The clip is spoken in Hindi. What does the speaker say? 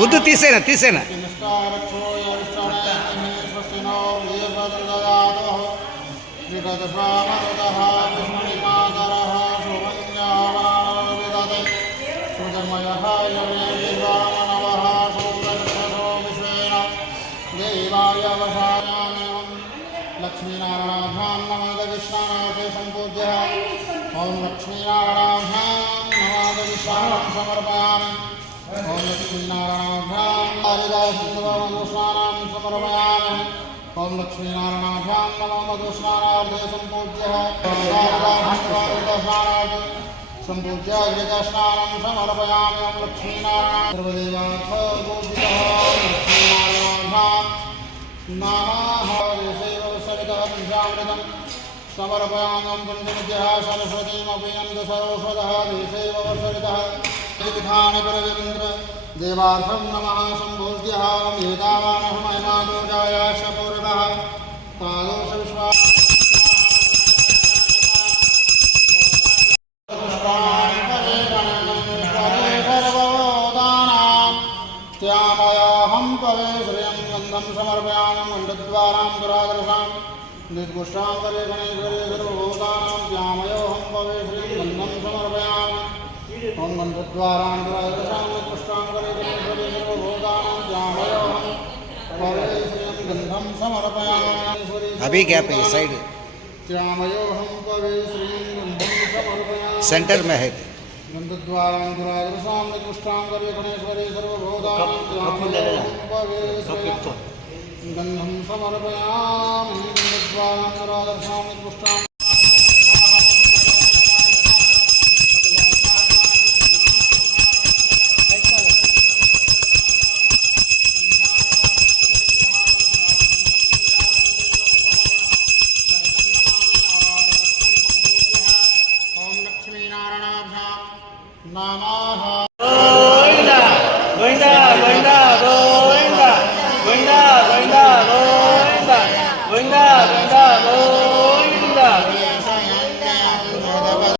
వద్దు తీసేనా తీసేనా लक्ष्मीनारायणाभ्यां नमः विष्णानाथे सम्पूज्य ओं लक्ष्मीनारायणाभ्यां नमः विष्णानां समर्पयामि ओं लक्ष्मीनारायणाभ्यां हरिदासनां समर्पयामि ओं लक्ष्मीनारायणाभ्यां नमः मधुस्नानार्थे सम्पूज्य सम्पूज्य अग्निस्नानं समर्पयामि ओं लक्ष्मीनारायण सर्वदेवाथ पूजितः लक्ष्मीनारायणाभ्यां नमः पंचामृतं समर्पयामं पुण्यनित्यः सरस्वतीमपि सर्वस्वतः देशैव वर्षरितः विधानि परवीन्द्र देवार्थं नमः सम्पूज्यः एतावानहमयमादोजाय शपूर्णः तादोष विश्वा त्यामयाहं पवे श्रियं गन्धं समर्पयामि मण्डद्वारां दुरादर्शां निर्गुष्टां करे गणेश्वरे सर्वभूतानां त्यामयोऽहं पवे श्रियं गन्धं समर्पयामि ॐ गन्धद्वारां दुरादर्शां निर्गुष्टां करे गणेश्वरे सर्वभूतानां त्यामयोऽहं पवे श्रियं गन्धं समर्पयामि अभी क्या पे साइड त्यामयोऽहं पवे श्रियं गन्धं समर्पयामि सेंटर में है गन्धद्वारां दुरादर्शां निर्गुष्टां करे गणेश्वरे सर्वभूतानां त्यामयोऽहं पवे श्रियं गन्धं समर्पयामि गन्धद्वारां दुरादर्शां निर्गुष्टां ओं लक्ष्मीनारायणाभ्यां नमः गोविंदा गोविंदा गोविंदा गोविंदा गोविंदा गोविंदा गोविंदा गोविंदा